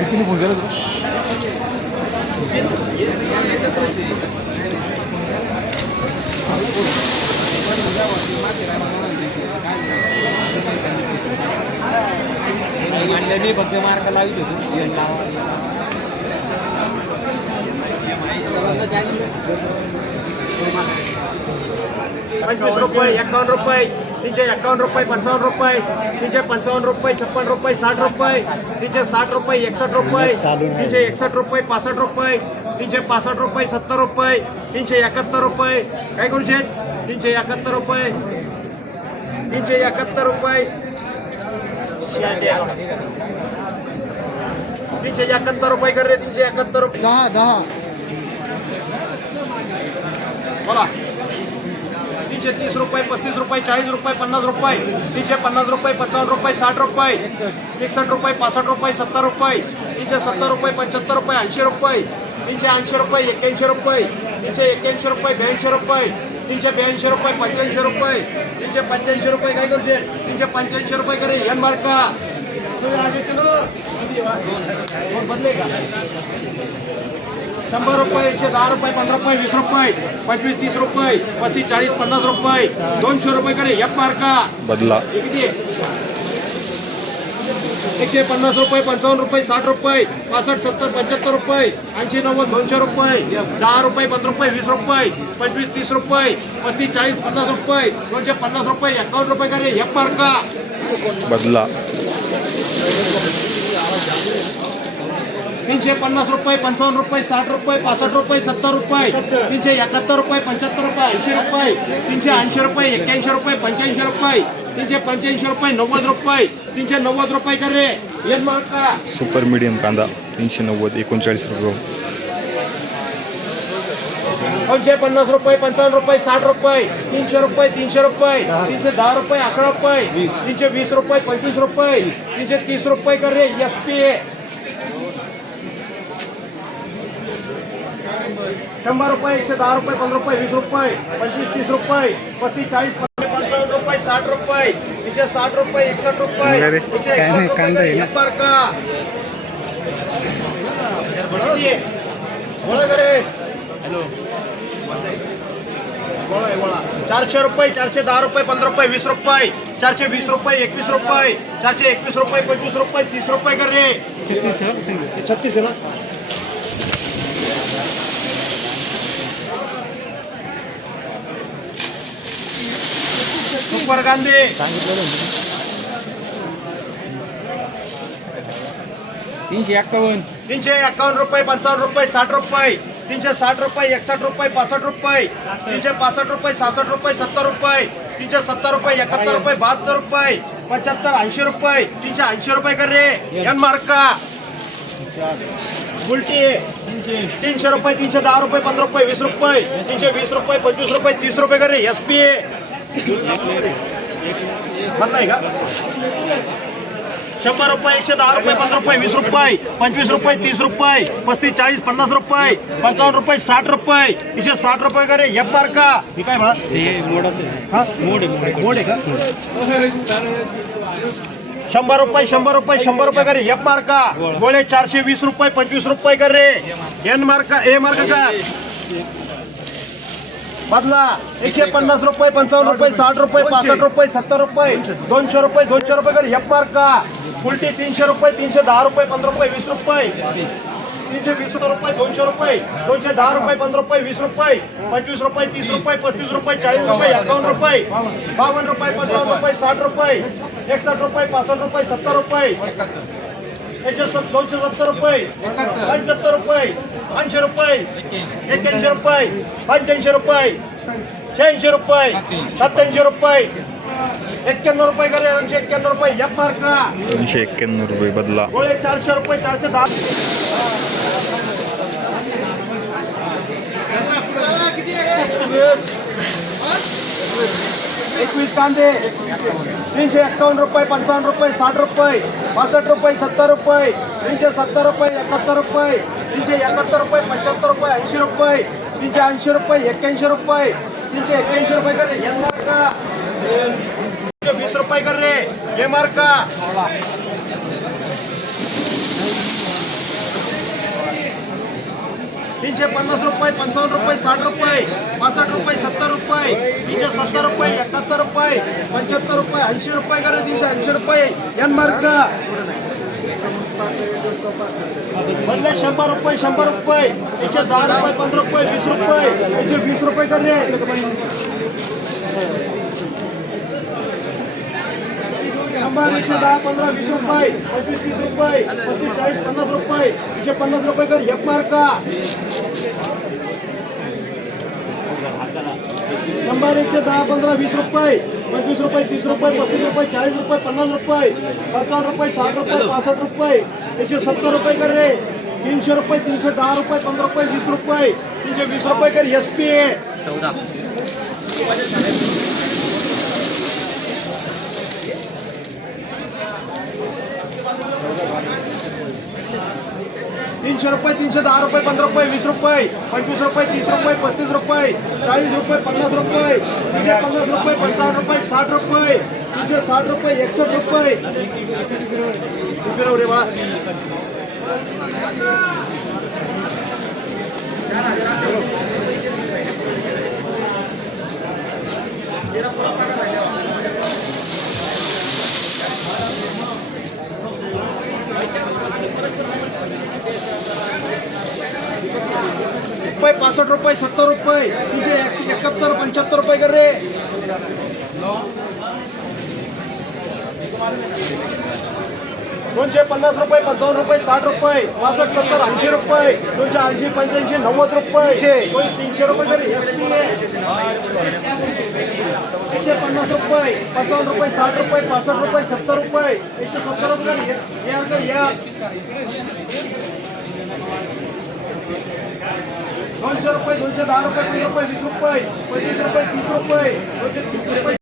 किती फोन केला तुला मी फक्त मार्क लावित होतो पंचवीस रुपये एकावन्न रुपये तीनशे एकावन्न रुपये पंचावन्न रुपये तीनशे पंचावन्न रुपये छप्पन रुपये साठ रुपये तीनशे साठ रुपये एकसष्ट रुपये तीनशे एकसष्ट रुपये पासष्ट रुपये तीनशे पासष्ट रुपये सत्तर रुपये तीनशे एकाहत्तर रुपये. काय करू शेट तीनशे एकाहत्तर रुपये. तीनशे एकाहत्तर रुपये. तीनशे एकाहत्तर रुपये कर रे तीनशे एकाहत्तर रुपये. दहा दहा. बोला. तीनशे तीस रुपये पस्तीस रुपये चाळीस रुपये पन्नास रुपये तीनशे पन्नास रुपये पंचावन्न रुपये साठ रुपये एकसष्ट रुपये पासष्ट रुपये सत्तर रुपये तीनशे सत्तर रुपये पंच्याहत्तर रुपये ऐंशी रुपये तीनशे ऐंशी रुपये एक्क्याऐंशी रुपये तीनशे एक्क्याऐंशी रुपये ब्याऐंशी रुपये तीनशे ब्याऐंशी रुपये पंच्याऐंशी रुपये तीनशे पंच्याऐंशी रुपये काय करू तीनशे पंच्याऐंशी रुपये करे यन मार्क का? बदले का शंभर रुपये एकशे दहा रुपये पंधरा रुपये वीस रुपये पंचवीस तीस रुपये पस्तीस चाळीस पन्नास रुपये दोनशे रुपये कडे एक मार्का. बदला. किती? एकशे पन्नास रुपये पंचावन्न रुपये साठ रुपये पासष्ट सत्तर पंच्याहत्तर रुपये ऐंशी नव्वद दोनशे रुपये दहा रुपये पंधरा रुपये वीस रुपये पंचवीस तीस रुपये पस्तीस चाळीस पन्नास रुपये दोनशे पन्नास रुपये एकावन्न रुपये करे एक मार्का. बदला. तीनशे पन्नास रुपये पंचावन्न रुपये साठ रुपये पासष्ट रुपये सत्तर रुपये. तीनशे एकाहत्तर रुपये पंच्याहत्तर रुपये ऐंशी रुपये. तीनशे ऐंशी रुपये एक्क्याऐंशी रुपये पंच्याऐंशी रुपये. तीनशे पंच्याऐंशी रुपये नव्वद रुपये. तीनशे नव्वद रुपये कर रे. सुपर मीडियम कांदा तीनशे नव्वद एकोणचाळीस रुपये. दोनशे पन्नास रुपये पंचावन्न रुपये साठ रुपये. तीनशे रुपये तीनशे रुपये. तीनशे दहा रुपये अकरा रुपये. तीनशे वीस रुपये पंचवीस रुपये. तीनशे तीस रुपये कर रे एस पी शंभर रुपये एकशे दहा रुपये पंधरा रुपये वीस रुपये पंचवीस तीस रुपये पस्तीस चाळीस पंचावन्न रुपये साठ रुपये एकशे साठ रुपये एकसष्ट रुपये एकशे एकसष्ट बार का. चारशे रुपये चारशे दहा रुपये पंधरा रुपये वीस रुपये चारशे वीस रुपये एकवीस रुपये चारशे एकवीस रुपये पंचवीस रुपये तीस रुपये कर रे छत्तीस आहे ना? सुपर गांधी. तीनशे एक्कावन्न. तीनशे एकावन्न रुपये पंचावन्न रुपये साठ रुपये. तीनशे साठ रुपये एकसष्ट रुपये पासष्ट रुपये. तीनशे पासष्ट रुपये सहासष्ट रुपये सत्तर रुपये. तीनशे सत्तर रुपये एकाहत्तर रुपये बहात्तर रुपये. पंच्याहत्तर ऐंशी रुपये. तीनशे ऐंशी रुपये कर रे. N mark. का उलटी. तीनशे. रुपये तीनशे दहा रुपये पंधरा रुपये वीस रुपये. तीनशे वीस रुपये पंचवीस रुपये तीस रुपये कर रे एस पी आहे का? शंभर रुपये एकशे दहा रुपये पंधरा रुपये वीस रुपये पंचवीस रुपये तीस रुपये पस्तीस चाळीस पन्नास रुपये पंचावन्न रुपये साठ रुपये एकशे साठ रुपये का रे एफ बार का? हे काय म्हणा? हा? मोड आहे. का? शंभर रुपये शंभर रुपये शंभर रुपये का रे एफ मार्क का? गोळे चारशे वीस रुपये पंचवीस रुपये का रे एन मार्क ए मार्क का? बदला एकशे पन्नास रुपये पंचावन्न रुपये साठ रुपये पासष्ट रुपये सत्तर रुपये दोनशे रुपये दोनशे रुपये कर. एफ मार्क का? उलटी तीनशे रुपये तीनशे दहा रुपये पंधरा रुपये वीस रुपये. तीनशे वीस रुपये दोनशे रुपये. दोनशे दहा रुपये पंधरा रुपये वीस रुपये. पंचवीस रुपये तीस रुपये पस्तीस रुपये चाळीस रुपये एकावन्न रुपये. बावन्न रुपये पंचावन्न रुपये साठ रुपये. एकसष्ट रुपये पासष्ट रुपये सत्तर रुपये. सत दोनशे सत्तर रुपये पंच्याहत्तर रुपये ऐंशी रुपये एक्क्याऐंशी रुपये पंच्याऐंशी रुपये शहाऐंशी रुपये सत्याऐंशी रुपये एक्क्याण्णव रुपये करे ऐंशी एक्क्याण्णव रुपये. एक मार्क. दोनशे एक्क्याण्णव रुपये बदला. गोळे चारशे रुपये चारशे दहा. एकवीस कांदे तीनशे एक्कावन्न रुपये पंचावन्न रुपये साठ रुपये पासष्ट रुपये सत्तर रुपये तीनशे सत्तर रुपये एकाहत्तर रुपये तीनशे एकाहत्तर रुपये पंच्याहत्तर रुपये ऐंशी रुपये तीनशे ऐंशी रुपये एक्क्याऐंशी रुपये तीनशे एक्क्याऐंशी रुपये कर रे हे मार्क तीनशे वीस रुपये कर रे हे मार्क तीनशे पन्नास रुपये पंचावन्न रुपये साठ रुपये पासष्ट रुपये सत्तर रुपये तीनशे सत्तर रुपये एकाहत्तर रुपये पंच्याहत्तर रुपये ऐंशी रुपये करा तीनशे ऐंशी रुपये. N mark. बदले शंभर रुपये शंभर रुपये तीनशे दहा रुपये पंधरा रुपये वीस रुपये एकशे वीस रुपये करणे एकशे दहा पंधरा वीस रुपये पंचवीस तीस रुपये पस्तीस चाळीस पन्नास रुपये. एकशे पन्नास रुपये कर एक मार्का शंभर एकशे दहा पंधरा वीस रुपये पंचवीस रुपये तीस रुपये पस्तीस रुपये चाळीस रुपये पन्नास रुपये पंचावन्न रुपये साठ रुपये पासष्ट रुपये एकशे सत्तर रुपये कर रे. तीनशे रुपये तीनशे दहा रुपये पंधरा रुपये वीस रुपये तीनशे वीस रुपये कर एस पी दोनशे रुपये तीनशे दहा रुपये पंधरा रुपये वीस रुपये पंचवीस रुपये तीस रुपये पस्तीस रुपये चाळीस रुपये पन्नास रुपये तीनशे पन्नास रुपये पंचावन्न रुपये साठ रुपये तीनशे साठ रुपये एकसष्ट रुपये. किती रे बाळा. रुपये पासष्ट रुपये सत्तर रुपये. तीनशे एकशे एकाहत्तर पंच्याहत्तर रुपये कर रे. दोनशे पन्नास रुपये पंचावन्न रुपये साठ रुपये पासष्ट सत्तर ऐंशी रुपये. दोनशे ऐंशी पंच्याऐंशी नव्वद रुपये. तीनशे रुपये तरी एकशे पन्नास रुपये पंचावन्न रुपये साठ रुपये पासष्ट रुपये सत्तर रुपये. एकशे सत्तर रुपये या दोनशे रुपये दोनशे दहा रुपये तीस रुपये वीस रुपये पंचवीस रुपये तीस रुपये दोनशे तीस रुपये.